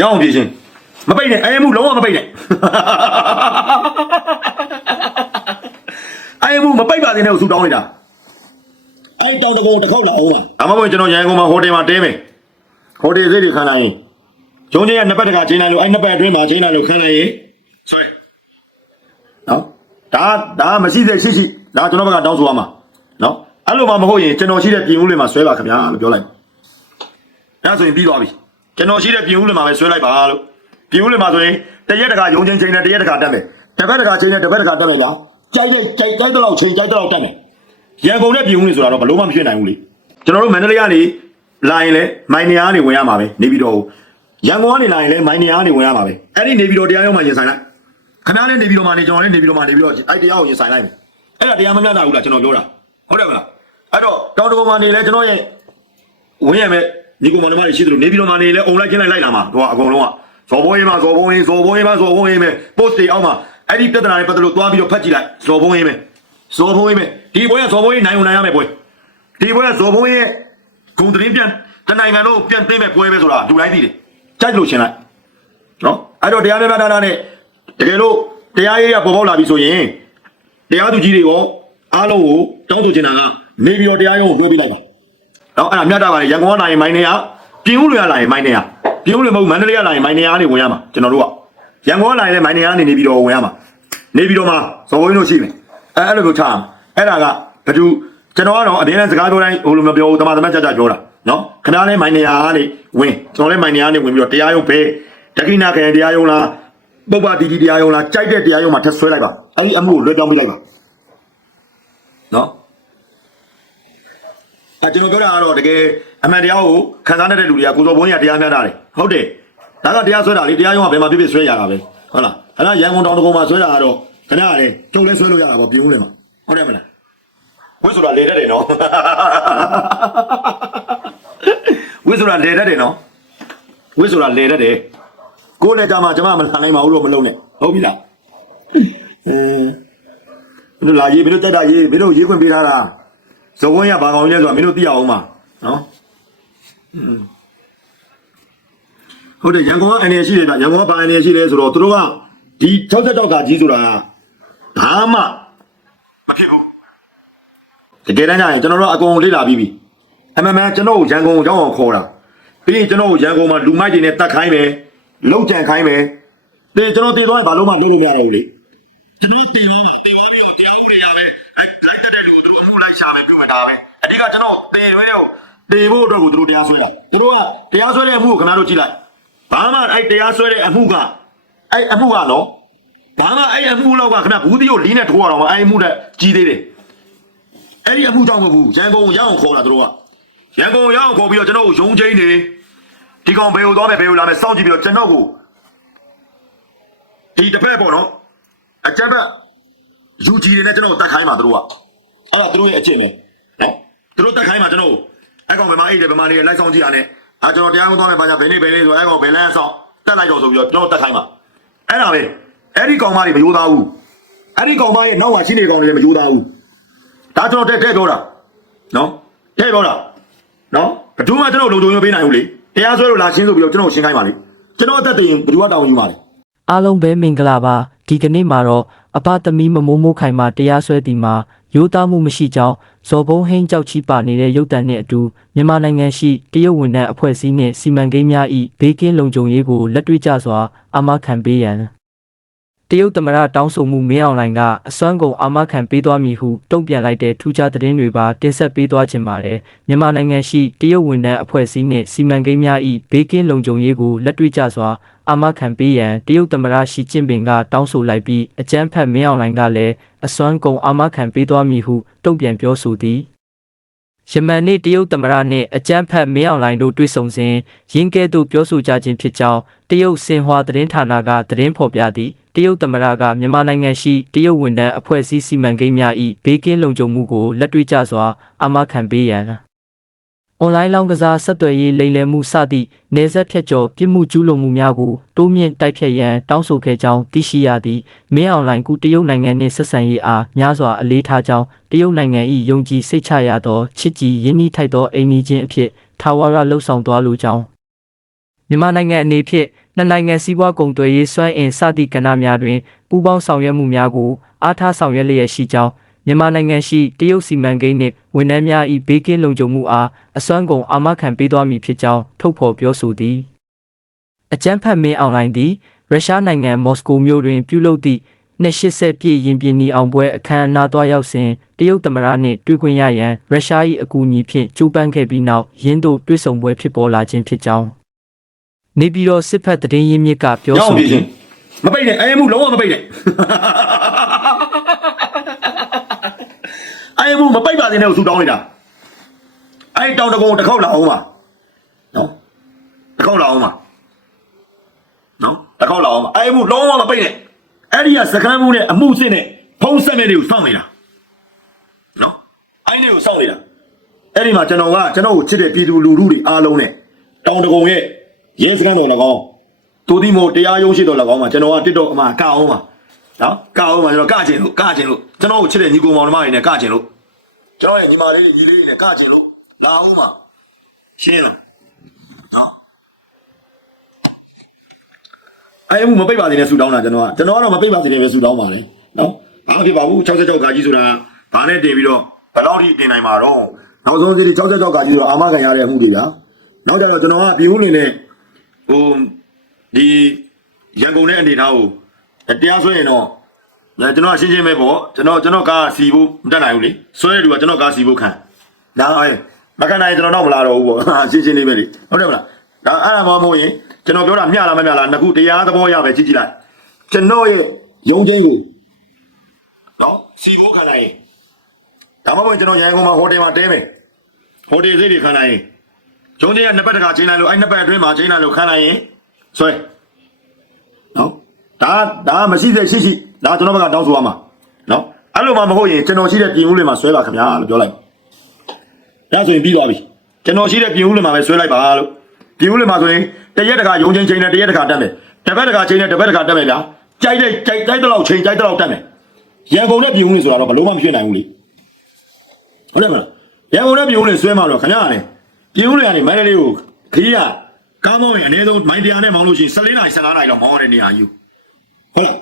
ရအောင်ပြေချင်းမပိတ်နဲ့အဲမှုလုံးဝမပိတ်နဲ့အဲမှုမပိတ်ပါသေးနဲ့ကိုဆူတောင်းနေတာအဲ့တောင်တကုံတစ်ခေါက်လာအောင်လားအမမကျွန်တော်ရန်ကုန်မှာဟိုတယ်မှာတင်းမယ်ဟိုတယ်စိတ်တွေခံနိုင်ရင်ဂျုံချင်းကနှစ်ပတ်တကချိန်လိုက်လို့အဲ့နှစ်ပတ်အတွင်းမှာချိန်လိုက်လို့ခံနိုင်ရင်ဆွဲနော်ဒါဒါမရှိစေရှိရှိဒါကျွန်တော်ဘက်ကတောင်းဆိုရမှာနော်အဲ့လိုမှမဟုတ်ရင်ကျွန်တော်ရှိတဲ့ပြင်ဦးလေးမှာဆွဲပါခင်ဗျာလို့ပြောလိုက်အဲ့ဒါဆိုရင်ပြီးသွားပြီ ကျွန်တော်ရှိတဲ့ပြင်ဦးလေးမှာပဲဆွဲလိုက်ပါလို့ပြင်ဦးလေးမှာဆိုရင်တရက်တကရုံချင်းချိန်နဲ့တရက်တကတက်မယ်တစ်ပတ်တကချိန်နဲ့တစ်ပတ်တကတက်မယ်လားကြိုက်တဲ့ကြိုက်ကြိုက်တော့ချိန်ကြိုက်တော့တက်မယ်ရန်ကုန်နဲ့ပြည်ဦးနေဆိုတာတော့ဘလို့မှမဖြစ်နိုင်ဘူးလေကျွန်တော်တို့မန္တလေးကနေလာရင်လည်းမိုင်နေရာကနေဝင်ရမှာပဲနေပြီးတော့ရန်ကုန်ကနေလာရင်လည်းမိုင်နေရာကနေဝင်ရမှာပဲအဲ့ဒီနေပြီးတော့တရားရုံးမှာရင်ဆိုင်လိုက်ခင်ဗျားလည်းနေပြီးတော့မှနေကျွန်တော်လည်းနေပြီးတော့မှနေပြီးတော့အဲ့တရားကိုရင်ဆိုင်လိုက်မယ်အဲ့ဒါတရားမမျှတာဘူးလားကျွန်တော်ပြောတာဟုတ်တယ်မလားအဲ့တော့တောင်တကုံမှာနေလဲကျွန်တော်ရဲ့ဝင်ရမယ် ညီကောင်မတော်မတွေရှိသလိုနေပြီးတော့မှနေလဲအုံလိုက်ကျင်းလိုက်လိုက်လာမှာတော့အကုန်လုံးကဇော်ဘုံရေးမှာဇော်ဘုံရေးဇော်ဘုံရေးမှာဇော်ဘုံရေးမယ် post တွေအောက်မှာအဲ့ဒီပြဿနာတွေပတ်သက်လို့သွားပြီးတော့ဖတ်ကြည့်လိုက်ဇော်ဘုံရေးမယ်ဇော်ဘုံရေးမယ်ဒီဘွဲကဇော်ဘုံရေးနိုင်ဝင်နိုင်ရမယ်ဘွဲဒီဘွဲကဇော်ဘုံရေးဂုံသတင်းပြန်တနိုင်ငံလုံးပြန်သိမ့်မဲ့ဘွဲပဲဆိုတာလူတိုင်းသိတယ်ကြိုက်လို့ရှင်လိုက်နော်အဲ့တော့တရားမျှမျှတတနဲ့တကယ်လို့တရားရေးရပေါ်ပေါက်လာပြီဆိုရင်တရားသူကြီးတွေရောအားလုံးကိုတောင်းဆိုချင်တာကနေပြီးတော့တရားရုံးကိုတွဲပေးလိုက်ပါ နော်အဲ့ဒါမျှတပါလေရန်ကုန်ကလာရင်မိုင်းနေရပြင်ဦးလွေကလာရင်မိုင်းနေရပြင်ဦးလွေမဟုတ်မန္တလေးကလာရင်မိုင်းနေရနေဝင်ရမှာကျွန်တော်တို့ကရန်ကုန်ကလာရင်လည်းမိုင်းနေရနေနေပြီးတော့ဝင်ရမှာနေပြီးတော့မှဇော်ဘုံရေးတို့ရှိမယ်အဲအဲ့လိုမျိုးချအောင်အဲ့ဒါကဘသူကျွန်တော်ကတော့အတင်းနဲ့စကားပြောတိုင်းဟိုလိုမပြောဘူးတမန်တမန်ကြကြပြောတာနော်ခဏလေးမိုင်နေရာကနေဝင်ကျွန်တော်လည်းမိုင်နေရာကနေဝင်ပြီးတော့တရားရုံးပဲတခိနာခရင်တရားရုံးလားပုပ္ပတီတီတရားရုံးလားကြိုက်တဲ့တရားရုံးမှာထပ်ဆွဲလိုက်ပါအဲ့ဒီအမှုကိုလွှဲပြောင်းပေးလိုက်ပါနော် အဲကျွန်တော်ပြောတာကတော့တကယ်အမှန်တရားကိုခံစားနေတဲ့လူတွေကကိုစောဘုန်းကြီးကတရားမျှတာတယ်ဟုတ်တယ်ဒါကတရားဆွဲတာလေတရားရုံးကဘယ်မှာဖြစ်ဖြစ်ဆွဲရတာပဲဟုတ်လားအဲ့ဒါရန်ကုန်တောင်တကုံမှာဆွဲတာကတော့ခဏလေကျုပ်လည်းဆွဲလို့ရတာပေါ့ပြင်းဦးလေမှာဟုတ်တယ်မလားဝိဆိုတာလေတတ်တယ်နော်ဝိဆိုတာလေတတ်တယ်နော်ဝိဆိုတာလေတတ်တယ်ကိုယ်နဲ့ကြမှာကျမမလာနိုင်ပါဘူးလို့မလုံးနဲ့ဟုတ်ပြီလားအဲဘယ်လိုလာရေးဘယ်လိုတက်တာရေးဘယ်လိုရေးခွင့်ပေးထားတာ ဇဝန်းရဘာကောင်ကြီးလဲဆိုတာမင်းတို့သိရအောင်ပါနော်ဟုတ်တယ်ရန်ကုန်ကအနေရှိတယ်ဗျရန်ကုန်ကဘာအနေရှိလဲဆိုတော့သူတို့ကဒီ66ကကြီးဆိုတာဘာမှမဖြစ်ဘူးတကယ်တမ်းကျရင်ကျွန်တော်တို့အကုန်လေ့လာပြီးပြီအမှန်မှန်ကျွန်တော်ကိုရန်ကုန်ကိုရောက်အောင်ခေါ်တာပြီးရင်ကျွန်တော်ကိုရန်ကုန်မှာလူမိုက်တွေနဲ့တတ်ခိုင်းမယ်လောက်ကြံခိုင်းမယ်ပြီးကျွန်တော်တည်သွားရင်ဘာလို့မှလုပ်လို့မရတော့ဘူးလေကျွန်တော်တည် ရှာမယ်ပြုမယ်ဒါပဲအဓိကကျွန်တော်တည်ရွေးတဲ့ကိုတည်ဖို့အတွက်ကိုသူတို့တရားဆွဲတာသူတို့ကတရားဆွဲတဲ့အမှုကိုခင်ဗျားတို့ကြည့်လိုက်ဘာမှအဲ့တရားဆွဲတဲ့အမှုကအဲ့အမှုကနော်ဘာမှအဲ့အမှုလောက်ကခဏဘူးတီကိုလီးနဲ့ထိုးရတော့မှအဲ့အမှုတဲ့ကြီးသေးတယ်အဲ့ဒီအမှုကြောင့်မဟုတ်ဘူးရန်ကုန်ကိုရအောင်ခေါ်တာသူတို့ကရန်ကုန်ကိုရအောင်ခေါ်ပြီးတော့ကျွန်တော်ကိုယုံချင်းနေဒီကောင်ဘယ်ကိုသွားမယ်ဘယ်ကိုလာမယ်စောင့်ကြည့်ပြီးတော့ကျွန်တော်ကိုဒီတစ်ဖက်ပေါ့နော်အကြက်ဘက်ယူကြီးတွေနဲ့ကျွန်တော်ကိုတတ်ခိုင်းပါသူတို့က အဲ့ဒါသူတို့ရဲ့အကျင့်ပဲနော်သူတို့တတ်ခိုင်းပါကျွန်တော်ကိုအဲ့ကောင်ဘယ်မှာအိတ်တယ်ဘယ်မှာနေလဲလိုက်ဆောင်ကြည့်ရနဲ့အာကျွန်တော်တရားဝင်သွားမယ်ဘာညာဘယ်နေ့ဘယ်နေ့ဆိုအဲ့ကောင်ဘယ်လမ်းဆောင်တက်လိုက်တော့ဆိုပြီးတော့ကျွန်တော်တတ်ခိုင်းပါအဲ့ဒါပဲအဲ့ဒီကောင်မတွေမယိုးသားဘူးအဲ့ဒီကောင်မရဲ့နောက်မှာရှိနေကောင်တွေလည်းမယိုးသားဘူးဒါကျွန်တော်တက်တက်ပြောတာနော်တက်ပြောတာနော်ဘယ်သူမှကျွန်တော်လုံခြုံရေးပေးနိုင်ဘူးလေတရားစွဲလို့လာရှင်းဆိုပြီးတော့ကျွန်တော်ရှင်းခိုင်းပါလေကျွန်တော်အသက်တည်ရင်ဘယ်သူကတောင်းယူပါလဲ အားလုံးပဲမင်္ဂလာပါဒီကနေ့မှာတော့အဘသမီးမမိုးမိုးခိုင်မှာတရားစွဲသည်မှာရိုးသားမှုမရှိကြောင်းဇော်ဘုံဟင်းကြောက်ချီပါနေတဲ့ရုပ်တံနဲ့အတူမြန်မာနိုင်ငံရှိတရုတ်ဝန်ထမ်းအဖွဲ့အစည်းနှင့်စီမံကိန်းများ၏ဘေးကင်းလုံခြုံရေးကိုလက်တွေ့ကျစွာအာမခံပေးရန်တရုတ်သမ္မတတောင်းဆိုမှုမင်းအောင်လှိုင်ကအစွမ်းကုန်အာမခံပေးသွားမည်ဟုတုံ့ပြန်လိုက်တဲ့ထူးခြားသတင်းတွေပါတင်ဆက်ပေးသွားခြင်းပါတယ်မြန်မာနိုင်ငံရှိတရုတ်ဝန်ထမ်းအဖွဲ့အစည်းနှင့်စီမံကိန်းများ၏ဘေးကင်းလုံခြုံရေးကိုလက်တွေ့ကျစွာ အာမခံပေးရန်တရုတ်သမ္မတရှီကျင့်ပင်ကတောင်းဆိုလိုက်ပြီးအကြမ်းဖက်မင်းအောင်လှိုင်ကလည်းအစွမ်းကုန်အာမခံပေးသွားမည်ဟုတုံ့ပြန်ပြောဆိုသည်ယမန်နေ့တရုတ်သမ္မတနှင့်အကြမ်းဖက်မင်းအောင်လှိုင်တို့တွေ့ဆုံစဉ်ရင်းကဲ့သို့ပြောဆိုကြခြင်းဖြစ်ကြောင်းတရုတ်စင်ဟွာသတင်းဌာနကသတင်းဖော်ပြသည်တရုတ်သမ္မတကမြန်မာနိုင်ငံရှိတရုတ်ဝန်ထမ်းအဖွဲ့အစည်းစီမံကိန်းများ၏ဘေးကင်းလုံခြုံမှုကိုလက်တွေ့ကျစွာအာမခံပေးရန် အွန်လိုင်းလောင်းကစားဆက်သွယ်ရေးလိမ်လည်မှုစသည့်နေဆက်ဖြတ်ကျော်ပြစ်မှုကျူးလွန်မှုများကိုတိုးမြင့်တိုက်ဖျက်ရန်တောင်းဆိုခဲ့ကြောင်းသိရှိရသည်မင်းအွန်လိုင်းကူတရုတ်နိုင်ငံနှင့်ဆက်ဆံရေးအားများစွာအလေးထားကြောင်းတရုတ်နိုင်ငံ၏ယုံကြည်စိတ်ချရသောချစ်ကြည်ရင်းနှီးထိုက်သောအိမ်နီးချင်းအဖြစ်ထာဝရလှုပ်ဆောင်သွားလိုကြောင်းမြန်မာနိုင်ငံအနေဖြင့်နှစ်နိုင်ငံစီးပွားကုန်သွယ်ရေးစွမ်းအင်စသည့်ကဏ္ဍများတွင်ပူးပေါင်းဆောင်ရွက်မှုများကိုအားထားဆောင်ရွက်လျက်ရှိကြောင်း မြန်မာနိုင်ငံရှိတရုတ်စီမံကိန်းနှင့်ဝန်ထမ်းများ၏ဘေးကင်းလုံခြုံမှုအားအစွမ်းကုန်အာမခံပေးသွားမည်ဖြစ်ကြောင်းထုတ်ဖော်ပြောဆိုသည်အကြမ်းဖက်မင်းအွန်လိုင်းသည်ရုရှားနိုင်ငံမော်စကိုမြို့တွင်ပြုလုပ်သည့်280ပြည့်ရင်ပြင်းနီအောင်ပွဲအခမ်းအနားသွားရောက်စဉ်တရုတ်သမ္မတနှင့်တွေ့ခွင့်ရရန်ရုရှား၏အကူအညီဖြင့်ကြိုးပမ်းခဲ့ပြီးနောက်ရင်းတို့တွေ့ဆုံပွဲဖြစ်ပေါ်လာခြင်းဖြစ်ကြောင်းနေပြည်တော်စစ်ဖက်သတင်းရင်းမြစ်ကပြောရအောင်ဆိုပြချင်းသည်မပိတ်နဲ့အဲမှုလုံးဝမပိတ်နဲ့ အဲမှုမပိတ်ပါစေနဲ့ကိုဆူတောင်းနေတာအဲတောင်တကုံတစ်ခေါက်လာအောင်ပါနော်တစ်ခေါက်လာအောင်ပါနော်တစ်ခေါက်လာအောင်ပါအဲမှုလုံးဝမပိတ်နဲ့အဲ့ဒီကစကမ်းမှုနဲ့အမှုစစ်နဲ့ဖုံးဆက်မဲ့တွေကိုစောင့်နေတာနော်အဲ့ဒီကိုစောင့်နေတာအဲ့ဒီမှာကျွန်တော်ကကျွန်တော်ကိုချစ်တဲ့ပြည်သူလူထုတွေအားလုံးနဲ့တောင်တကုံရဲ့ရင်းစကမ်းတော်၎င်းသူဒီမိုတရားရုံးရှိတော်၎င်းမှာကျွန်တော်ကတစ်တော့အမှကအောင်ပါ နော်ကအောင်ပါကျွန်တော်ကချင်လို့ကချင်လို့ကျွန်တော်ကိုချစ်တဲ့ညီကောင်မောင်နှမတွေနဲ့ကချင်လို့ကျွန်တော်ရဲ့ညီမလေးတွေညီလေးတွေနဲ့ကချင်လို့လာအောင်ပါရှင်းလားနော်အဲ့မှုမပိတ်ပါသေးနဲ့ဆူတောင်းတာကျွန်တော်ကကျွန်တော်ကတော့မပိတ်ပါသေးနဲ့ပဲဆူတောင်းပါလေနော်ဘာမှဖြစ်ပါဘူး66ခါကြီးဆိုတာဘာနဲ့တင်ပြီးတော့ဘယ်လောက်ထိတင်နိုင်မှာတော့နောက်ဆုံးစီး66ခါကြီးဆိုတာအာမခံရတဲ့အမှုတွေဗျာနောက်ကြတော့ကျွန်တော်ကပြည်ဦးနေနဲ့ဟိုဒီရန်ကုန်ရဲ့အနေထားကို တရားဆွဲရင်တော့ကျွန်တော်ရှင်းရှင်းပဲပေါ့ကျွန်တော်ကျွန်တော်ကားစီဖို့မတက်နိုင်ဘူးလေဆွဲတဲ့လူကကျွန်တော်ကားစီဖို့ခံဒါဟဲ့မခံနိုင်ကျွန်တော်တော့မလာတော့ဘူးပေါ့ရှင်းရှင်းလေးပဲလေဟုတ်တယ်မလားဒါအဲ့ဒါမှမဟုတ်ရင်ကျွန်တော်ပြောတာမျှလားမမျှလားနှစ်ခုတရားသဘောရပဲကြည့်ကြည့်လိုက်ကျွန်တော်ရဲ့ယုံကြည်ကိုတော့စီဖို့ခံနိုင်ရင်ဒါမှမဟုတ်ကျွန်တော်ရန်ကုန်မှာဟိုတယ်မှာတဲမယ်ဟိုတယ်စိတ်တွေခံနိုင်ရင်ယုံကြည်ကနှစ်ပတ်တခါချိန်လိုက်လို့အဲ့နှစ်ပတ်အတွင်းမှာချိန်လိုက်လို့ခံနိုင်ရင်ဆွဲနော် ဒါဒါမရှိသေးရှိရှိဒါကျွန်တော်ဘက်ကတောင်းဆိုရမှာနော်အဲ့လိုမှမဟုတ်ရင်ကျွန်တော်ရှိတဲ့ပြင်ဦးလေးမှာဆွဲပါခင်ဗျာလို့ပြောလိုက်ဒါဆိုရင်ပြီးသွားပြီကျွန်တော်ရှိတဲ့ပြင်ဦးလေးမှာပဲဆွဲလိုက်ပါလို့ပြင်ဦးလေးမှာဆိုရင်တရက်တခါယုံချင်းချင်းနဲ့တရက်တခါတက်မယ်တစ်ပတ်တခါချင်းနဲ့တစ်ပတ်တခါတက်မယ်ဗျာကြိုက်တဲ့ကြိုက်တိုက်တဲ့လောက်ချင်းကြိုက်တဲ့လောက်တက်မယ်ရန်ကုန်နဲ့ပြင်ဦးလေးဆိုတာတော့ဘလို့မှမဖြစ်နိုင်ဘူးလေဟုတ်တယ်မလားရန်ကုန်နဲ့ပြင်ဦးလေးဆွဲမှာတော့ခင်ဗျာလေပြင်ဦးလေးကနေမန္တလေးကိုခီးရကားမောင်းရင်အနည်းဆုံးမိုင်တရားနဲ့မောင်းလို့ရှိရင်14နာရီ15နာရီလောက်မောင်းရတဲ့နေရာယူ ဟုတ်လား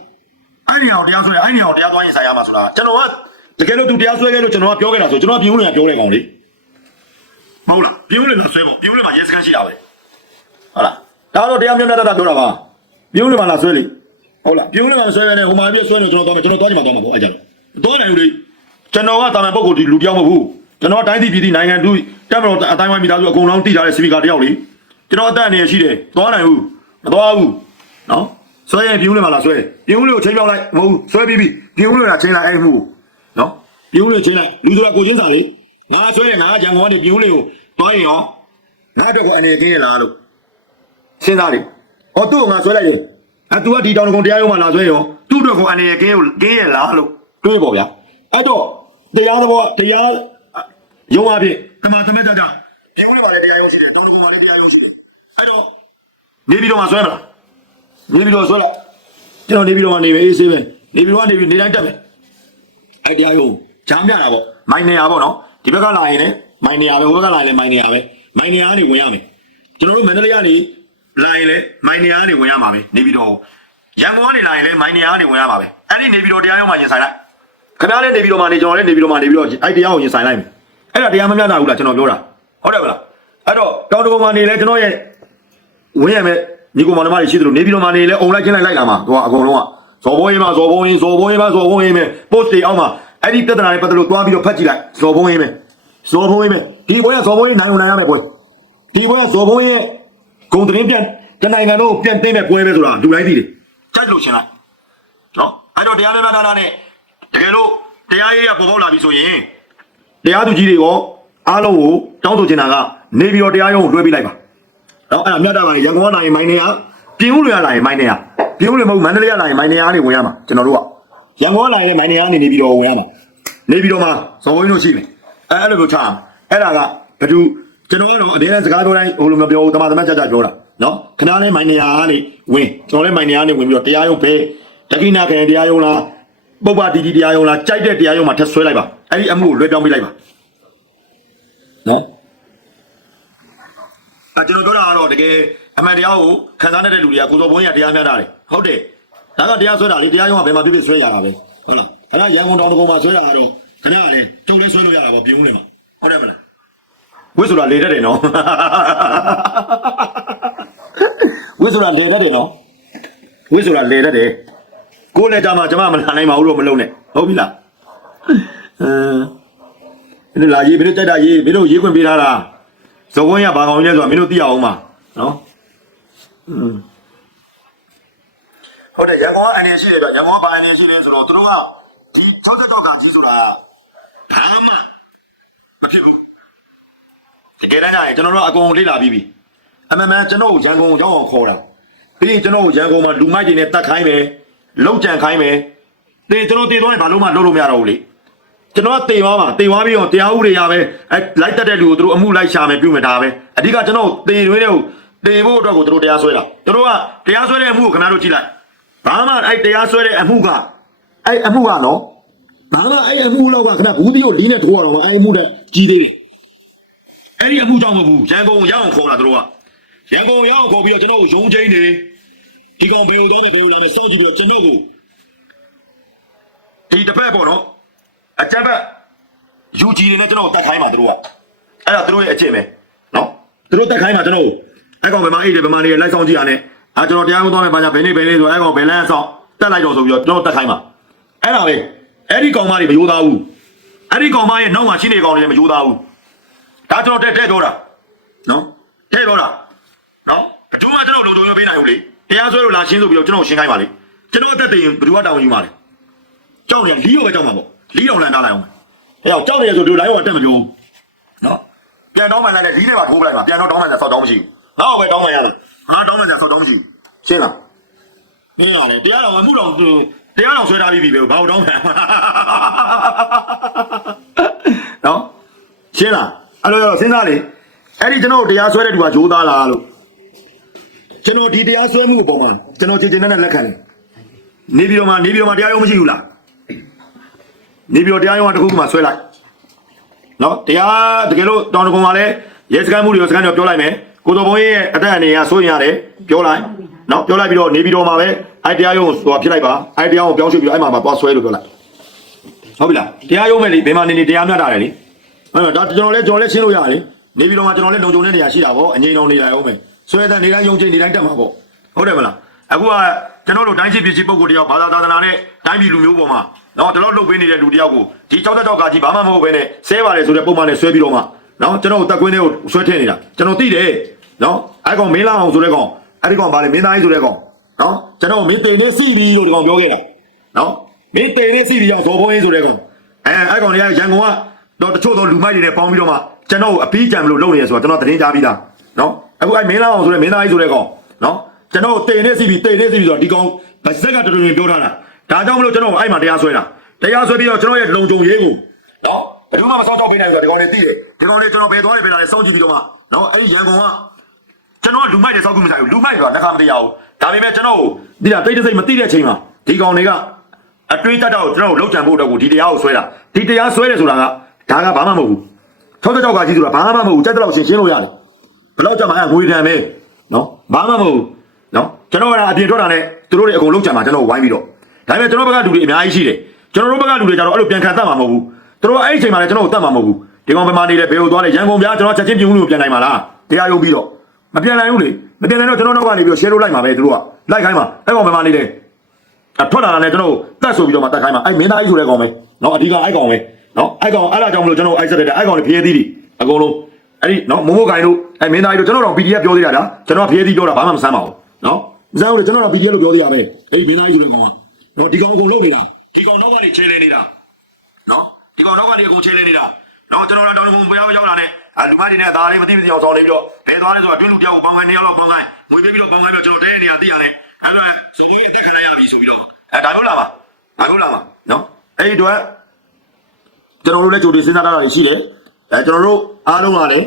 အဲ့ဒီအောင်တရားဆွဲအဲ့ဒီအောင်တရားသွားရင်ဆိုင်ရမှာဆိုတာကျွန်တော်ကတကယ်လို့သူတရားဆွဲခဲ့လို့ကျွန်တော်ကပြောခဲ့တာဆိုကျွန်တော်ကပြင်ဦးလေးကပြောတဲ့ကောင်လေမဟုတ်လားပြင်ဦးလေးကဆွဲပေါ့ပြင်ဦးလေးမှာရဲစခန်းရှိတာပဲဟုတ်လားဒါတော့တရားမျက်နှာတတာပြောတာပါပြင်ဦးလေးမှာလာဆွဲလေဟုတ်လားပြင်ဦးလေးမှာဆွဲရတဲ့ဟိုမှာပြဆွဲနေကျွန်တော်သွားမယ်ကျွန်တော်သွားချင်မှသွားမှာပေါ့အဲ့ကြတော့သွားနိုင်ဘူးလေကျွန်တော်ကတာမန်ပုဂ္ဂိုလ်ဒီလူပြောင်းမဟုတ်ဘူးကျွန်တော်တိုင်းပြည်ပြည်နိုင်ငံသူတက်မတော်အတိုင်းဝိုင်းမိသားစုအကုန်လုံးတည်ထားတဲ့စပီကာတယောက်လေကျွန်တော်အသက်အနေရရှိတယ်သွားနိုင်ဘူးမသွားဘူးနော် ဆွဲရင်ပြင်ဦးလေးမှာလာဆွဲပြင်ဦးလေးကိုချိန်ပြောင်းလိုက်မဟုတ်ဘူးဆွဲပြီးပြီပြင်ဦးလေးကချိန်လိုက်အဲ့မှုနော်ပြင်ဦးလေးချိန်လိုက်လူဆိုတာကိုချင်းစာလေငါဆွဲရင်ငါရန်ကုန်ကနေပြင်ဦးလေးကိုသွားရင်ရောငါအတွက်ကနေကင်းရလားလို့စဉ်းစားလေ။ဟောသူ့ကိုငါဆွဲလိုက်ရ။အဲ तू ကဒီတောင်ကုန်တရားရုံးမှာလာဆွဲရောသူ့အတွက်ကိုအနေရကင်းကိုကင်းရလားလို့တွေးပေါ့ဗျာ။အဲ့တော့တရားသဘောတရားရုံးအဖြစ်တမန်သမက်ကြကြပြင်ဦးလေးမှာလည်းတရားရုံးရှိတယ်တောင်ကုန်မှာလည်းတရားရုံးရှိတယ်။အဲ့တော့နေပြီးတော့မှဆွဲမလား။ နေပြီးတော့ဆွဲလိုက်။ကျွန်တော်နေပြီးတော့မှနေပဲအေးဆေးပဲ။နေပြီးတော့ကနေပြီးနေတိုင်းတက်မယ်။အဲ့တရားရုံးဂျမ်းပြတာပေါ့။မိုင်းနေရပေါ့နော်။ဒီဘက်ကလာရင်လည်းမိုင်းနေရပဲဟိုဘက်ကလာရင်လည်းမိုင်းနေရပဲ။မိုင်းနေရကနေဝင်ရမယ်။ကျွန်တော်တို့မန္တလေးကနေလာရင်လည်းမိုင်နေရာကနေဝင်ရမှာပဲနေပြီးတော့ရန်ကုန်ကနေလာရင်လည်းမိုင်နေရာကနေဝင်ရမှာပဲအဲ့ဒီနေပြီးတော့တရားရုံးမှာရင်ဆိုင်လိုက်ခင်ဗျားလည်းနေပြီးတော့မှနေကျွန်တော်လည်းနေပြီးတော့မှနေပြီးတော့အဲ့တရားကိုရင်ဆိုင်လိုက်မယ်အဲ့ဒါတရားမမျှတာဘူးလားကျွန်တော်ပြောတာဟုတ်တယ်မလားအဲ့တော့တောင်တကုံမှာနေလဲကျွန်တော်ရဲ့ဝင်ရမယ် ညီကောင်မောင်နှမတွေရှိသလိုနေပြီးတော့မှနေလဲအုံလိုက်ချင်းလိုက်လိုက်လာမှာသူကအကုန်လုံးကဇော်ဘုံရင်မှာဇော်ဘုံရင်ဇော်ဘုံရင်မှာဇော်ဘုံရင်ပဲပို့စ်တွေအောက်မှာအဲ့ဒီပြဿနာတွေပတ်သက်လို့တွားပြီးတော့ဖတ်ကြည့်လိုက်ဇော်ဘုံရင်ပဲဇော်ဘုံရင်ပဲဒီဘွဲကဇော်ဘုံရင်နိုင်ုံနိုင်ရမယ်ဘွဲဒီဘွဲကဇော်ဘုံရင်ဂုံသတင်းပြန်တနိုင်ငံတော့ပြန်သိမဲ့ပွဲပဲဆိုတာလူတိုင်းသိတယ်ကြိုက်လို့ရှင်လိုက်နော်အဲ့တော့တရားမျှတတာနဲ့တကယ်လို့တရားရေးရပေါ်ပေါက်လာပြီဆိုရင်တရားသူကြီးတွေရောအားလုံးကိုတောင်းဆိုချင်တာကနေပြီးတော့တရားရုံးကိုလွှဲပေးလိုက်ပါ နော်အဲ့ဒါမျှတပါလေရန်ကုန်ကလာရင်မိုင်းနေရပြင်ဦးလွှဲလာရင်မိုင်းနေရပြင်ဦးလွှဲမဟုတ်မန္တလေးကလာရင်မိုင်းနေရနေဝင်ရမှာကျွန်တော်တို့ကရန်ကုန်ကလာရင်မိုင်းနေရနေနေပြီးတော့ဝင်ရမှာနေပြီးတော့မှဇော်ဘုန်းကြီးတို့ရှိတယ်အဲ့အဲ့လိုမျိုးချအောင်အဲ့ဒါကဘယ်သူကျွန်တော်ကတော့အတင်းနဲ့စကားပြောတိုင်းဟိုလိုမပြောဘူးတမန်တမန်ကြကြပြောတာနော်ခဏလေးမိုင်နေရာကနေဝင်ကျွန်တော်လည်းမိုင်နေရာကနေဝင်ပြီးတော့တရားရုံးပဲတခိနာခရင်တရားရုံးလားပုပ္ပတီတီတရားရုံးလားကြိုက်တဲ့တရားရုံးမှာထပ်ဆွဲလိုက်ပါအဲ့ဒီအမှုကိုလွှဲပြောင်းပေးလိုက်ပါနော် အဲကျွန်တော်ပြောတာကတော့တကယ်အမှန်တရားကိုခံစားတဲ့လူတွေကကိုစောဘုန်းကြီးကတရားမျှတာတယ်ဟုတ်တယ်ဒါကတရားဆွဲတာလေတရားရုံးကဘယ်မှာပြည့်ပြည့်ဆွဲရတာပဲဟုတ်လားခဏရန်ကုန်တောင်တကုံမှာဆွဲတာကတော့ခဏရတယ်တုံလဲဆွဲလို့ရတာပေါ့ပြင်းဦးလေမှာဟုတ်တယ်မလားဝိဆိုတာလေတတ်တယ်နော်ဝိဆိုတာလေတတ်တယ်နော်ဝိဆိုတာလေတတ်တယ်ကိုယ်လည်းကြမှာကျမမလာနိုင်ပါဘူးလို့မလုံးနဲ့ဟုတ်ပြီလားအမ်မင်းတို့လာရေးမင်းတို့ကြိုက်တာရေးမင်းတို့ရေးခွင့်ပေးထားတာ ဇော်ဝင်းရဘာကောင်ကြီးလဲဆိုတာမင်းတို့သိအောင်ပါနော်อืมဟုတ်တယ်ရန်ကုန်ကအနေရှိတယ်ဗျရန်ကုန်ကဘာအနေရှိလဲဆိုတော့သူတို့ကဒီကြောက်ကြောက်ကကြီးဆိုတာဘာမှမဖြစ်ဘူးတကယ်တမ်းကျရင်ကျွန်တော်တို့အကုန်လေ့လာပြီးပြီအမှန်မှန်ကျွန်တော်ကိုရန်ကုန်ကိုရောက်အောင်ခေါ်တာပြီးရင်ကျွန်တော်ကိုရန်ကုန်မှာလူမိုက်တွေနဲ့တတ်ခိုင်းမယ်လုံကြံခိုင်းမယ်တေကျွန်တော်တေသွားရင်ဘာလို့မှလုပ်လို့မရတော့ဘူးလေ ကျွန်တော်ကတေသွားမှာတေသွားပြီးတော့တရားဥပဒေရပဲအဲလိုက်တက်တဲ့လူကိုသူတို့အမှုလိုက်ရှာမယ်ပြုမယ်ဒါပဲအဓိကကျွန်တော်တေတွင်းတဲ့ကိုတေဖို့အတွက်ကိုသူတို့တရားစွဲတာသူတို့ကတရားစွဲတဲ့အမှုကိုခင်ဗျားတို့ကြည့်လိုက်ဘာမှအဲတရားစွဲတဲ့အမှုကအဲအမှုကနော်ဘာမှအဲအမှုလောက်ကခင်ဗျာဘူးတီကိုလီးနဲ့ထိုးရတော့အဲအမှုတဲ့ကြီးသေးတယ်အဲ့ဒီအမှုကြောင့်မဟုတ်ဘူးရန်ကုန်ရောက်အောင်ခေါ်တာသူတို့ကရန်ကုန်ရောက်အောင်ခေါ်ပြီးတော့ကျွန်တော်ကိုရုံးချင်းနေဒီကောင်ဘယ်လိုတော့ဘယ်လိုလဲစောင့်ကြည့်ပြီးတော့ကျွန်တော်ကိုဒီတစ်ဖက်ပေါ့နော် အကြမ်းဖက်ယူဂျီတွေနဲ့ကျွန်တော်ကိုတက်ခိုင်းပါသူတို့ကအဲ့ဒါသူတို့ရဲ့အချက်ပဲနော်သူတို့တက်ခိုင်းပါကျွန်တော်ကိုအဲ့ကောင်ဘယ်မှာအိတ်တွေဘယ်မှာနေလိုက်ဆောင်ကြည့်ရနဲ့အာကျွန်တော်တရားဝင်သွားမယ်ဘာညာဘယ်နေ့ဘယ်နေ့ဆိုအဲ့ကောင်ဘယ်လန်းဆောင်တက်လိုက်တော့ဆိုပြီးတော့ကျွန်တော်တက်ခိုင်းပါအဲ့ဒါပဲအဲ့ဒီကောင်မတွေမယိုးသားဘူးအဲ့ဒီကောင်မရဲ့နောက်မှာရှိနေကောင်တွေလည်းမယိုးသားဘူးဒါကျွန်တော်တက်တဲ့ပြောတာနော်တဲ့ပြောတာနော်ဘယ်သူမှကျွန်တော်လုံချုံရပေးနိုင်ဘူးလေတရားစွဲလို့လာရှင်းဆိုပြီးတော့ကျွန်တော်ရှင်းခိုင်းပါလေကျွန်တော်အသက်တည်ရင်ဘယ်သူကတောင်းယူမှာလဲကြောက်နေလီးရောပဲကြောက်မှာပေါ့ လီးတော်လန်ထားလိုက်အောင်အဲကြောက်ကြောက်နေရဆိုဒီလိုလိုက်တော့တက်မပြောဘူးနော်ပြန်တောင်းမှန်လိုက်လီးတွေပါထိုးပလိုက်ပါပြန်တော့တောင်းမှန်ဆက်ဆောက်တောင်းမရှိဘူးငါ့ကိုပဲတောင်းမှန်ရတာငါတောင်းမှန်ဆက်ဆောက်တောင်းမရှိဘူးရှင်းလားမင်းရတယ်တရားတော်မှုတော်တရားတော်ဆွဲထားပြီးပြီပဲဘာလို့တောင်းမှန်နော်ရှင်းလားအဲ့လိုတော့စဉ်းစားလေအဲ့ဒီကျွန်တော်တရားဆွဲတဲ့သူကဂျိုးသားလားလို့ကျွန်တော်ဒီတရားဆွဲမှုအပေါ်မှာကျွန်တော်ကြည်ကျင်တဲ့လက်ခံတယ်နေပြည်တော်မှာနေပြည်တော်မှာတရားရုံးမရှိဘူးလား နေပြီးတော့တရားရုံးကတစ်ခုခုမှဆွဲလိုက်နော်တရားတကယ်လို့တောင်တကုံမှာလည်းရဲစခန်းမှုတွေကိုစခန်းတွေပြောလိုက်မယ်ကိုတော်ဘုံရဲ့အတက်အနေကစိုးရင်ရတယ်ပြောလိုက်နော်ပြောလိုက်ပြီးတော့နေပြီးတော့မှာပဲအဲ့တရားရုံးကိုဖြစ်လိုက်ပါအဲ့တရားကိုပြောင်းရွှေ့ပြီးအဲ့မှာမှာသွားဆွဲလို့ပြောလိုက်ဟုတ်ပြီလားတရားရုံးမဲ့လေဘယ်မှာနေနေတရားမျှတာတယ်လေအဲ့တော့ဒါကျွန်တော်လည်းကျွန်တော်လည်းရှင်းလို့ရတယ်နေပြီးတော့မှကျွန်တော်လည်းလုံခြုံတဲ့နေရာရှိတာပေါ့အငြိမ်တော်နေလိုက်အောင်မယ်ဆွဲတဲ့နေတိုင်းယုံကြည်နေတိုင်းတက်မှာပေါ့ဟုတ်တယ်မလားအခုကကျွန်တော်တို့တိုင်းချင်းပြည်ချင်းပုံကိုတယောက်ဘာသာသာသနာနဲ့တိုင်းပြည်လူမျိုးပေါ်မှာ နော်ကျွန်တော်လှုပ်ပေးနေတဲ့လူတယောက်ကိုဒီကြောက်တဲ့ကြောက်ကကြီးဘာမှမဟုတ်ဘဲနဲ့ဆဲပါလေဆိုတဲ့ပုံမှန်နဲ့ဆွဲပြီးတော့မှနော်ကျွန်တော်တို့တက်ကွင်းတွေကိုဆွဲထည့်နေတာကျွန်တော်သိတယ်နော်အဲ့ကောင်မင်းလာအောင်ဆိုတဲ့ကောင်အဲ့ဒီကောင်ဗာလေမင်းသားကြီးဆိုတဲ့ကောင်နော်ကျွန်တော်မင်းတင်နေစီပြီးလို့ဒီကောင်ပြောခဲ့တာနော်မင်းတင်နေစီပြီးရောက်ဇော်ဘုံရေးဆိုတဲ့ကောင်အဲအဲ့ကောင်တွေကရန်ကုန်ကတော့တချို့သောလူမိုက်တွေနဲ့ပေါင်းပြီးတော့မှကျွန်တော်အပီးကြံမလို့လုပ်နေရဆိုတော့ကျွန်တော်သတင်းကြားပြီးသားနော်အခုအဲ့မင်းလာအောင်ဆိုတဲ့မင်းသားကြီးဆိုတဲ့ကောင်နော်ကျွန်တော်တင်နေစီပြီးတင်နေစီပြီးဆိုတော့ဒီကောင်ဗစက်ကတော်တော်ပြောထားတာ ဒါကြောင့်မလို့ကျွန်တော်အဲ့မှာတရားဆွဲတာတရားဆွဲပြီးတော့ကျွန်တော်ရဲ့လုံခြုံရေးကိုနော်ဘယ်သူမှမစောင့်ကြောက်ပေးနိုင်ဘူးဆိုတော့ဒီကောင်တွေသိတယ်ဒီကောင်တွေကျွန်တော်ဘယ်သွားနေပြန်လာလဲစောင့်ကြည့်ပြီးတော့မှနော်အဲ့ဒီရန်ကုန်ကကျွန်တော်ကလူမိုက်တွေစောက်ကူမဆိုင်ဘူးလူမိုက်တွေကလက်ခမတရားဘူးဒါပေမဲ့ကျွန်တော်ကိုဒီလားတိတ်တဆိတ်မသိတဲ့အချိန်မှာဒီကောင်တွေကအတွေးတက်တော့ကျွန်တော်ကိုလောက်ကြံဖို့အတွက်ကိုဒီတရားကိုဆွဲတာဒီတရားဆွဲတယ်ဆိုတာကဒါကဘာမှမဟုတ်ဘူးထောက်တဲ့ကြောက်ကကြီးဆိုတာဘာမှမဟုတ်ဘူးကြက်တော့ရှင်းရှင်းလို့ရတယ်ဘယ်တော့ကြမှာငွေတန်ပဲနော်ဘာမှမဟုတ်ဘူးနော်ကျွန်တော်ကအပြင်ထွက်တာနဲ့သူတို့တွေအကုန်လုံးကြံမှာကျွန်တော်ဝိုင်းပြီးတော့ ဒါပေမဲ့ကျွန်တော်ဘက်ကလူတွေအများကြီးရှိတယ်ကျွန်တော်တို့ဘက်ကလူတွေကြတော့အဲ့လိုပြန်ခံတတ်မှာမဟုတ်ဘူးသူတို့အဲ့ဒီအချိန်မှာလည်းကျွန်တော်တို့တတ်မှာမဟုတ်ဘူးဒီကောင်ဘယ်မှာနေလဲဘယ်ကိုသွားလဲရန်ကုန်ပြားကျွန်တော်ချက်ချင်းပြင်ဦးလို့ပြန်နိုင်မှာလားတရားရုံးပြီးတော့မပြန်နိုင်ဘူးလေမပြန်နိုင်တော့ကျွန်တော်နောက်ကနေပြီးတော့ share လုပ်လိုက်မှာပဲသူတို့ကလိုက်ခိုင်းမှာအဲ့ကောင်ဘယ်မှာနေလဲအထွက်လာတာလည်းကျွန်တော်တတ်ဆိုပြီးတော့မှတတ်ခိုင်းမှာအဲ့မင်းသားကြီးဆိုတဲ့ကောင်ပဲနော်အဓိကအဲ့ကောင်ပဲနော်အဲ့ကောင်အဲ့ဒါကြောင့်မလို့ကျွန်တော်အဲ့ဆက်တဲ့အဲ့ကောင်တွေဖျဲသီးတွေအကုန်လုံးအဲ့ဒီနော်မိုးမိုးကိုင်တို့အဲ့မင်းသားကြီးတို့ကျွန်တော်တော့ PDF ပြောသေးတာဗျာကျွန်တော်ဖျဲသီးပြောတာဘာမှမဆမ်းပါဘူးနော်မဆမ်းဘူးလေကျွန်တော်တော့ PDF လို့ပြောသေးတာပဲအဲ့မင်းသားကြီးဆိုတဲ့ကောင်က နော်ဒီကောင်အကုန်လုပ်နေတာဒီကောင်နောက်ကနေချေလဲနေတာနော်ဒီကောင်နောက်ကနေအကုန်ချေလဲနေတာနော်ကျွန်တော်တို့တောင်ကုန်ဘုရားရောက်လာတဲ့လူမတွေနဲ့ဒါလေးမသိမသိအောင်ဆောင်လေးပြီးတော့ဘယ်သွားလဲဆိုတော့တွင်းလူတယောက်ကိုပေါင်းခိုင်းနေရောက်တော့ပေါင်းခိုင်းငွေပေးပြီးတော့ပေါင်းခိုင်းပြီးတော့ကျွန်တော်တဲနေရသိရတယ်အဲ့တော့ဆိုလို့အသက်ခံရပြီဆိုပြီးတော့အဲဒါမျိုးလာပါဒါမျိုးလာပါနော်အဲ့ဒီတော့ကျွန်တော်တို့လည်းကြိုတင်စဉ်းစားတာတွေရှိတယ်အဲကျွန်တော်တို့အားလုံးကလည်း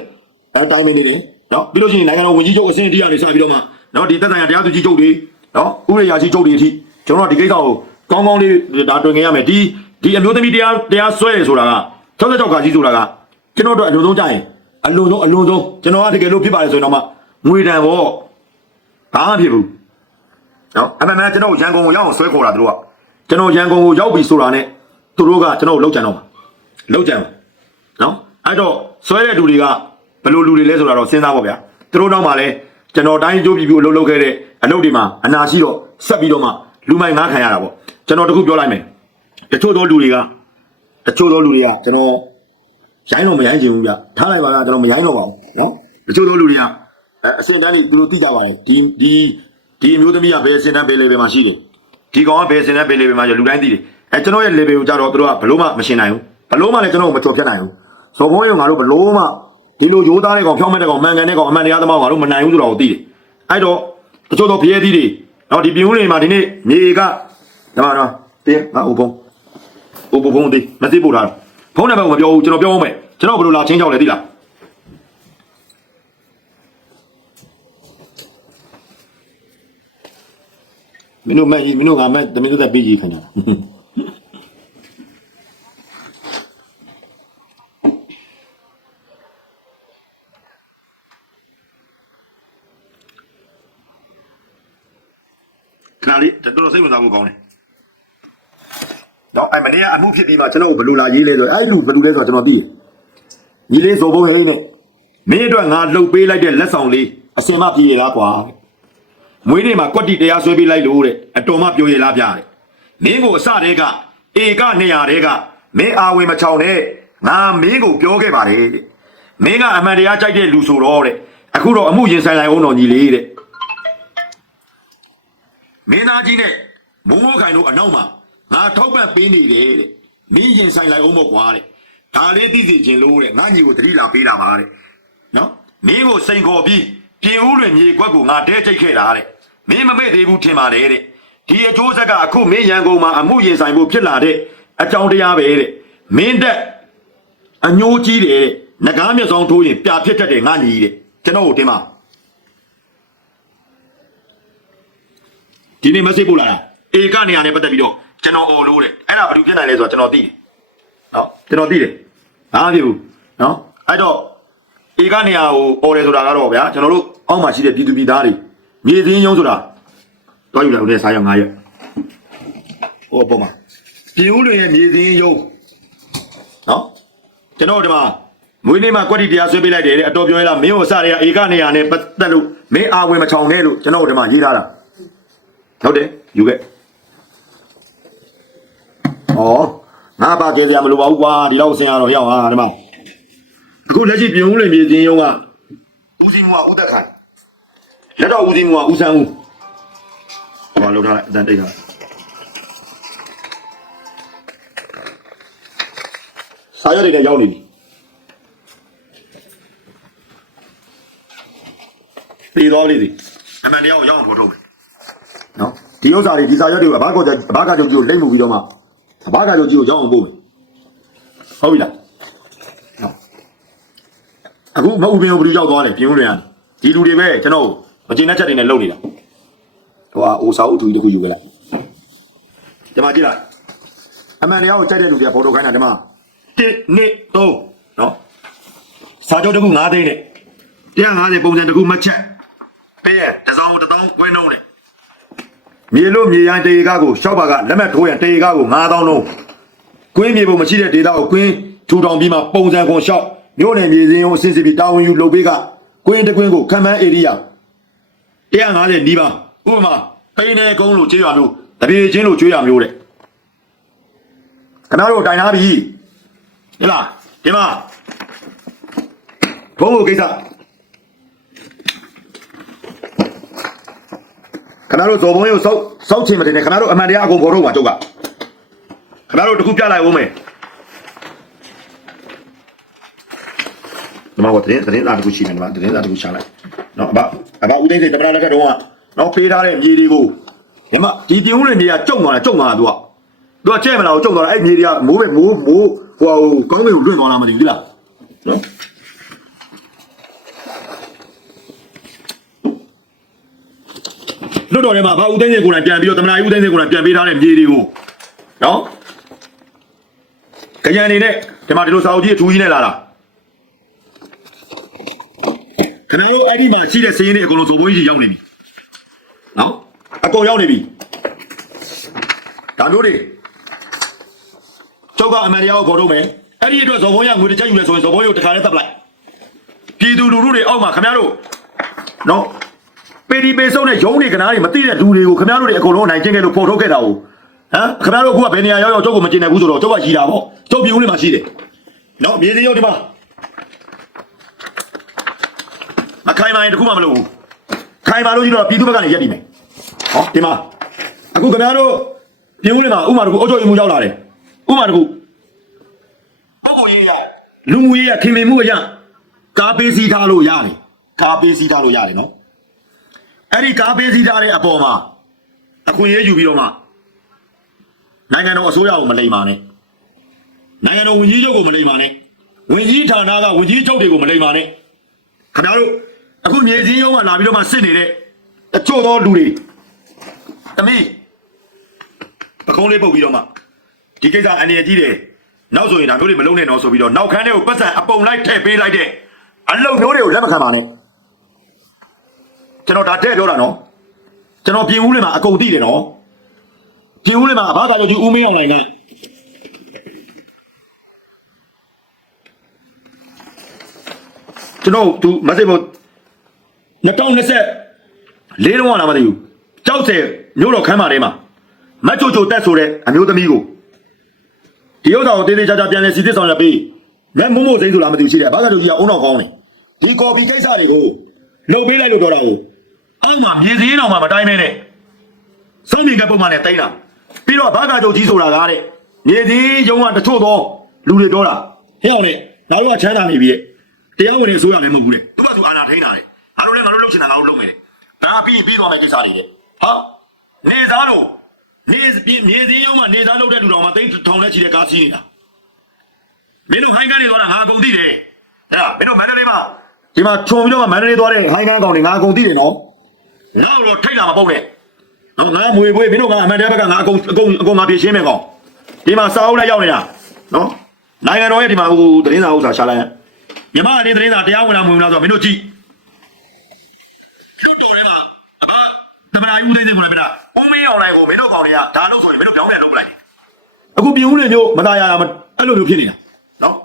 အဲတိုင်းမင်းနေတယ်နော်ပြီးလို့ရှိရင်နိုင်ငံတော်ဝန်ကြီးချုပ်အဆင့်အထိကနေစပြီးတော့မှနော်ဒီသက်ဆိုင်ရာတရားသူကြီးချုပ်တွေနော်ဥပဒေရာကြီးချုပ်တွေအထိ ကျွန်တော်တို့ဒီကိစ္စကိုကောင်းကောင်းလေးဒါတွင်ခဲ့ရမယ်ဒီဒီအမျိုးသမီးတရားတရားဆွဲရဆိုတာက66ကကြီးဆိုတာကကျွန်တော်တို့အလုံးစုံကြရင်အလုံးစုံအလုံးစုံကျွန်တော်ကတကယ်လို့ဖြစ်ပါတယ်ဆိုရင်တော့မှငွေတန်ပေါ့ဘာမှဖြစ်ဘူးနော်အမှန်မှန်ကျွန်တော်ရန်ကုန်ကိုရောက်အောင်ဆွဲခေါ်တာသူတို့ကကျွန်တော်ရန်ကုန်ကိုရောက်ပြီဆိုတာနဲ့သူတို့ကကျွန်တော်ကိုလောက်ကြံတော့မှာလောက်ကြံမှာနော်အဲ့တော့ဆွဲတဲ့လူတွေကဘယ်လိုလူတွေလဲဆိုတာတော့စဉ်းစားပါဗျာသူတို့တော့မှလည်းကျွန်တော်တိုင်းအကျိုးပြပြအလုပ်လုပ်ခဲ့တဲ့အလုပ်တွေမှာအနာရှိတော့ဆက်ပြီးတော့မှ လူမိုင်ငားခံရတာပေါ့ကျွန်တော်တခုပြောလိုက်မယ်တချို့သောလူတွေကတချို့သောလူတွေကကျွန်တော်ရိုင်းတော့မရိုင်းချင်ဘူးဗျထားလိုက်ပါကကျွန်တော်မရိုင်းတော့ပါဘူးနော်တချို့သောလူတွေကအဲအစင်တန်းတွေသူတို့သိကြပါတယ်ဒီဒီဒီအမျိုးသမီးကဘယ်အစင်တန်းဘယ် level မှာရှိတယ်ဒီကောင်ကဘယ်အစင်တန်းဘယ် level မှာရှိတယ်လူတိုင်းသိတယ်အဲကျွန်တော်ရဲ့ level ကိုကြတော့သူတို့ကဘလို့မှမရှင်းနိုင်ဘူးဘလို့မှလည်းကျွန်တော်ကိုမချော်ဖြတ်နိုင်ဘူးစော်ဘုံရောငါတို့ဘလို့မှဒီလိုရိုးသားတဲ့ကောင်ဖြောင်းမဲ့တဲ့ကောင်မှန်ကန်တဲ့ကောင်အမှန်တရားသမားငါတို့မနိုင်ဘူးဆိုတော့ကိုသိတယ်အဲ့တော့တချို့သောဖျဲသီးတွေ နော်ဒီပြင်းဦးတွေမှာဒီနေ့မြေကဓမ္မတော့တင်းငါဥပုံဥပုံဘုံတေးမသိပို့တာဖုန်းနံပါတ်ကိုမပြောဘူးကျွန်တော်ပြောအောင်မယ်ကျွန်တော်ဘယ်လိုလာချင်းချောက်လဲသိလားမင်းတို့မဲ့ကြီးမင်းတို့ကမဲ့တမင်းတို့သက်ပြီးကြီးခင်ဗျာ ခဏလေးတော်တော်စိတ်ဝင်စားဖို့ကောင်းတယ်။တော့အဲ့မနေ့ကအမှုဖြစ်ပြီးမှကျွန်တော်ဘယ်လိုလာရေးလဲဆိုအဲ့လူဘယ်လိုလဲဆိုတော့ကျွန်တော်သိတယ်။ညီလေးစိုးဘုံဟိန်းနဲ့မင်းအတွက်ငါလှုပ်ပေးလိုက်တဲ့လက်ဆောင်လေးအစင်မပြေရလားကွာ။မွေးနေ့မှာကွက်တီတရားဆွဲပေးလိုက်လို့တဲ့အတော်မှပြောရလားပြတယ်မင်းကိုအစတည်းကဧကနေရာတည်းကမင်းအာဝင်မချောင်နဲ့ငါမင်းကိုပြောခဲ့ပါတယ်တဲ့မင်းကအမှန်တရားကြိုက်တဲ့လူဆိုတော့တဲ့အခုတော့အမှုရင်ဆိုင်လိုက်အောင်တော်ညီလေးတဲ့ မင်းသားကြီးနဲ့မုံမောခိုင်တို့အနောက်မှာငါထောက်ပံ့ပေးနေတယ်တဲ့မင်းရင်ဆိုင်လိုက်အောင်ပေါ့ကွာတဲ့ဒါလေးသိစီခြင်းလို့တဲ့ငါညီကိုတတိလာပေးလာပါတဲ့နော်မင်းကိုစိန်ခေါ်ပြီးပြင်ဦးလွင်မြေကွက်ကိုငါတဲချိတ်ခဲ့တာတဲ့မင်းမမေ့သေးဘူးထင်ပါတယ်တဲ့ဒီအကျိုးဆက်ကအခုမင်းရန်ကုန်မှာအမှုရင်ဆိုင်ဖို့ဖြစ်လာတဲ့အကြောင်းတရားပဲတဲ့မင်းတက်အညိုးကြီးတယ်တဲ့ငကားမျက်စောင်းထိုးရင်ပြဖြစ်တတ်တယ်ငါညီတဲ့ကျွန်တော်ကိုတင်ပါ ဒီနေ့မစစ်ပို့လာတာဧကနေရာနဲ့ပတ်သက်ပြီးတော့ကျွန်တော်អော်လို့တဲ့အဲ့ဒါဘာလို့ဖြစ်နိုင်လဲဆိုတော့ကျွန်တော်သိတယ်နော်ကျွန်တော်သိတယ်ဘာမှမဖြစ်ဘူးနော်အဲ့တော့ဧကနေရာကိုអော်တယ်ဆိုတာကတော့ဗျာကျွန်တော်တို့အောက်မှာရှိတဲ့ပြည်သူပြည်သားတွေမြေသိင်းရုံးဆိုတာတွားယူလာဦးတဲ့စားရောက်9ရက်ဟိုပေါ်မှာပြည်ဦးလွင်ရဲ့မြေသိင်းရုံးနော်ကျွန်တော်ဒီမှာမွေးနေ့မှာကွက်တီတရားဆွဲပေးလိုက်တယ်တဲ့အတော်ပြောရလားမင်းကိုအစတွေကဧကနေရာနဲ့ပတ်သက်လို့မင်းအာဝင်မချောင်နဲ့လို့ကျွန်တော်ဒီမှာရေးထားတာ ဟုတ်တယ်ယူခဲ့ဩငါပါကြစရာမလိုပါဘူးကွာဒီတော့အစင်ရတော့ရောက်ဟာဒီမှာအခုလက်ရှိပြည်ဦးလွင်ပြည်ချင်းရုံးကဦးစီးမှုကဦးသက်ခိုင်လက်တော်ဦးစီးမှုကဦးဆန်းဦးဟောလောက်ထားလိုက်အတန်တိတ်ထားစာရွက်တွေလည်းရောက်နေပြီပြည်တော်လေးစီအမှန်တရားကိုရောက်အောင်ထုတ်ထုတ်မယ် နော်ဒီဥစ္စာတွေဒီစာရွက်တွေကိုအဘကောအဘကချုပ်ကြီးကိုလိမ့်မှုပြီးတော့မှအဘကချုပ်ကြီးကိုရောက်အောင်ပို့မယ်ဟုတ်ပြီလားအခုမဟုတ်ပင်ကိုဘယ်လိုရောက်သွားလဲပြင်းဦးတွေကနေဒီလူတွေပဲကျွန်တော်မကျေနပ်ချက်တွေနဲ့လုပ်နေတာဟိုဟာအိုစာအုပ်တူကြီးတစ်ခုယူခဲ့လိုက်ဒီမှာကြည့်လိုက်အမှန်တရားကိုကြိုက်တဲ့လူတွေကဖော်ထုတ်ခိုင်းတာဒီမှာ1 2 3နော်စာချုပ်တစ်ခု9သိန်းနဲ့150ပုံစံတစ်ခုမှတ်ချက်ပေးရတစ်စောင်းတစ်တောင်းကွင်းလုံးနဲ့ မြေလို့မြေရိုင်းတေရီကားကိုရှောက်ပါကလက်မှတ်ထိုးရတေရီကားကို9000လုံးကွင်းမြေပုံမရှိတဲ့ဒေတာကိုကွင်းထူထောင်ပြီးမှပုံစံခွန်လျှောက်မြို့နယ်မြေစင်းကိုအစစ်စစ်ပြီးတာဝန်ယူလုပ်ပေးကကွင်းတစ်ကွင်းကိုခံမှန်းဧရိယာ150နီးပါးဥပမာပိန်းနေကုန်းလို့ကြေးရမျိုးတပြေချင်းလို့ကျွေးရမျိုးတဲ့ခဏတို့တိုင်ထားပြီဟဲ့လားဒီမှာဘုံကိုကိစ္စ ခဏတို့ဇော်ဘုံကိုစောက်စောက်ချင်မတင်နဲ့ခဏတို့အမှန်တရားအကုန်ပေါ်ထုတ်ပါကျုပ်ကခင်ဗျားတို့တခုပြလိုက်ဦးမယ်ဒီမှာကတရင်တရင်သားတခုရှိတယ်ဒီမှာတရင်သားတခုရှာလိုက်နော်အဘအဘဦးသိန်းစိတ်တမနာလက်ခတ်တော့ကနော်ပေးထားတဲ့မြေတွေကိုဒီမှာဒီပြင်းဦးတွေနေရာကြုံသွားတာကြုံသွားတာ तू က तू ကကျဲမလားကိုကြုံသွားတာအဲ့မြေတွေကမိုးပဲမိုးမိုးဟိုကောင်းကင်ကိုလွင့်သွားတာမသိဘူးလားနော် လွတ်တော်ထဲမှာဘာဦးသိန်းစိတ်ကိုယ်တိုင်ပြန်ပြီးတော့တမနာဦးသိန်းစိတ်ကိုယ်တိုင်ပြန်ပေးထားတဲ့မြေတွေကိုနော်ကြံနေနဲ့ဒီမှာဒီလိုစာအုပ်ကြီးအထူးကြီးနဲ့လာတာခင်ဗျားတို့အဲ့ဒီမှာရှိတဲ့စည်ရင်းတွေအကုန်လုံးဇိုဘိုးကြီးရောက်နေပြီနော်အကုန်ရောက်နေပြီဒါမျိုးတွေကျောက်ကအမှန်တရားကိုခေါ်တော့မယ်အဲ့ဒီအတွက်ဇော်ဘုံရငွေတစ်ချက်ယူလဲဆိုရင်ဇော်ဘုံရုပ်တစ်ခါလဲတပ်ပလိုက်ပြည်သူလူထုတွေအောက်မှာခင်ဗျားတို့နော် ပေဒီပေစုံနဲ့ရုံးတွေကနားတွေမသိတဲ့လူတွေကိုခင်ဗျားတို့တွေအကုန်လုံးနိုင်ကျင့်ခဲ့လို့ပေါ်ထုတ်ခဲ့တာကိုဟမ်ခင်ဗျားတို့အခုကဘယ်နေရာရောက်ရောက်ကျောက်ကိုမကျင်နိုင်ဘူးဆိုတော့ကျောက်ကရှိတာပေါ့ကျောက်ပြည်ဦးလေးမှာရှိတယ်နော်မြေစင်းရုပ်ဒီမှာမခိုင်မိုင်တခုမှမလုပ်ဘူးခိုင်ပါလို့ကြီးတော့ပြည်သူဘက်ကနေရက်ပြီးမယ်ဟောဒီမှာအခုခင်ဗျားတို့ပြည်ဦးလေးမှာဥမာတခုအုပ်ချုပ်ရေးမှုရောက်လာတယ်ဥမာတခုပုဂ္ဂိုလ်ရေးရလူမှုရေးရခင်မင်မှုအရကားပေးစီးထားလို့ရတယ်ကားပေးစီးထားလို့ရတယ်နော် အဲ့ဒီကားပေးစီးထားတဲ့အပေါ်မှာအခွင့်အရေးယူပြီးတော့မှနိုင်ငံတော်အစိုးရကိုမလိမ်ပါနဲ့နိုင်ငံတော်ဝန်ကြီးချုပ်ကိုမလိမ်ပါနဲ့ဝန်ကြီးဌာနကဝန်ကြီးချုပ်တွေကိုမလိမ်ပါနဲ့ခင်ဗျားတို့အခုမြေစည်းရုံးကလာပြီးတော့မှစစ်နေတဲ့တချို့သောလူတွေတမီးပကုံးလေးပုတ်ပြီးတော့မှဒီကိစ္စအနေရကြီးတယ်နောက်ဆိုရင်ဒါမျိုးတွေမလုပ်နဲ့တော့ဆိုပြီးတော့နောက်ခန်းထဲကိုပတ်စံအပုံလိုက်ထည့်ပေးလိုက်တဲ့အလုပ်မျိုးတွေကိုလက်မခံပါနဲ့ ကျွန်တော်ဒါတဲ့ပြောတာနော်ကျွန်တော်ပြင်ဦးလေးမှာအကုန်သိတယ်နော်ပြင်ဦးလေးမှာဘာသာကြောင့်ဦးမင်းအောင်လိုက်နဲ့ကျွန်တော်သူမစိတ်မ2020လေးတော့လာမသိဘူးကြောက်စဲမျိုးတော်ခမ်းပါထဲမှာမတ်ချိုချိုတက်ဆိုတဲ့အမျိုးသမီးကိုဒီဥစ္စာကိုတေးသေးချာချာပြန်လဲစီစစ်ဆောင်ရပေးလက်မုံမို့စိမ့်ဆိုလားမသိဘူးရှိတယ်ဘာသာတို့ကြီးကအုံနောက်ကောင်းတယ်ဒီကော်ပီကိစ္စတွေကိုလှုပ်ပေးလိုက်လို့ပြောတာကို အောက်မှာမြေစင်းတော်မှာမတိုင်းမဲနဲ့စုံမြင်ကပုံမှန်နဲ့တိတ်တာပြီးတော့ဘာသာတို့ကြီးဆိုတာကားတဲ့မြေစင်းရုံးကတချို့သောလူတွေပြောတာဟဲ့အောင်လေငါတို့ကချမ်းသာနေပြီတဲ့တရားဝင်နေဆိုရလည်းမဟုတ်ဘူးတဲ့သူ့ဘာသူအာနာထိန်တာတဲ့ငါတို့လည်းငါတို့လုပ်ချင်တာငါတို့လုပ်မယ်တဲ့ဒါပြီးပြီးသွားမယ်ကိစ္စတွေတဲ့ဟာနေသားတို့နေမြေစင်းရုံးမှာနေသားလုပ်တဲ့လူတော်မှာတိတ်ထောင်လက်ချီတဲ့ကားစီးနေတာမင်းတို့ဟိုင်းကန်နေသွားတာငါအကုန်သိတယ်အဲ့ဒါမင်းတို့မန္တလေးမှာဒီမှာခြုံပြီးတော့မှမန္တလေးသွားတဲ့ဟိုင်းကန်ကောင်တွေငါအကုန်သိတယ်နော် ငါတော့ထိတ်လာမပုတ်နဲ့နော်ငါမွေပွေးမင်းတို့ကအမှန်တရားဘက်ကငါအကုန်အကုန်အကုန်ငါပြေရှင်းမယ်ကောင်ဒီမှာစာအုပ်လည်းရောက်နေတာနော်နိုင်ငံတော်ရဲ့ဒီမှာဟိုသတင်းစာဥစ္စာရှာလိုက်မြမအနေသတင်းစာတရားဝင်လာမဝင်လာဆိုတော့မင်းတို့ကြည့်လွတ်တော်ထဲမှာအဘသမနာယူသိသိကိုလည်းပြတာဦးမင်းအောင်လိုက်ကိုမင်းတို့ကောင်တွေကဒါလို့ဆိုရင်မင်းတို့ပြောင်းပြန်လုပ်ပလိုက်အခုပြင်ဦးနေမျိုးမသားရတာအဲ့လိုမျိုးဖြစ်နေတာနော်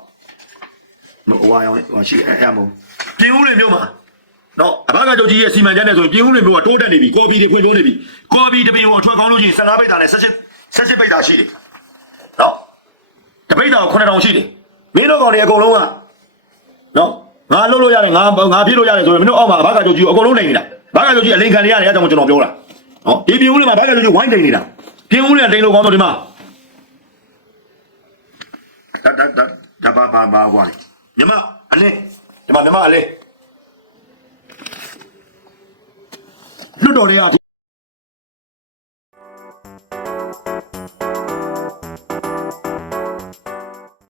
မဟိုအောင်ဟိုရှိအဲ့အမို့ပြင်းဦးလေမျိုးမှာ နော်အဘကကြောက်ကြီးရဲ့စီမံချက်နဲ့ဆိုရင်ပြင်းဦးလေမျိုးကတိုးတက်နေပြီကော်ပီတွေဖွင့်လို့နေပြီကော်ပီတပင်ကိုအထွက်ကောင်းလို့ရှိရင်15ပိတ်တာနဲ့16 16ပိတ်တာရှိတယ်နော်တပိတ်တာကို9000ရှိတယ်မင်းတို့ကောင်တွေအကုန်လုံးကနော်ငါလှုပ်လို့ရတယ်ငါငါပြည့်လို့ရတယ်ဆိုရင်မင်းတို့အောက်မှာအဘကကြောက်ကြီးကိုအကုန်လုံးနေနေတာဘကကြောက်ကြီးအလိန်ခံနေရတယ်အဲကြောင့်ကျွန်တော်ပြောတာနော်ဒီပြင်းဦးလေမှာဘကကြောက်ကြီးဝိုင်းနေနေတာပြင်းဦးလေကတိန်လို့ကောင်းတော့ဒီမှာဒါဒါဒါဒါဘာဘာဘာဝိုင်းညီမအလဲညီမညီမအလဲ လွတ်တော်တွေက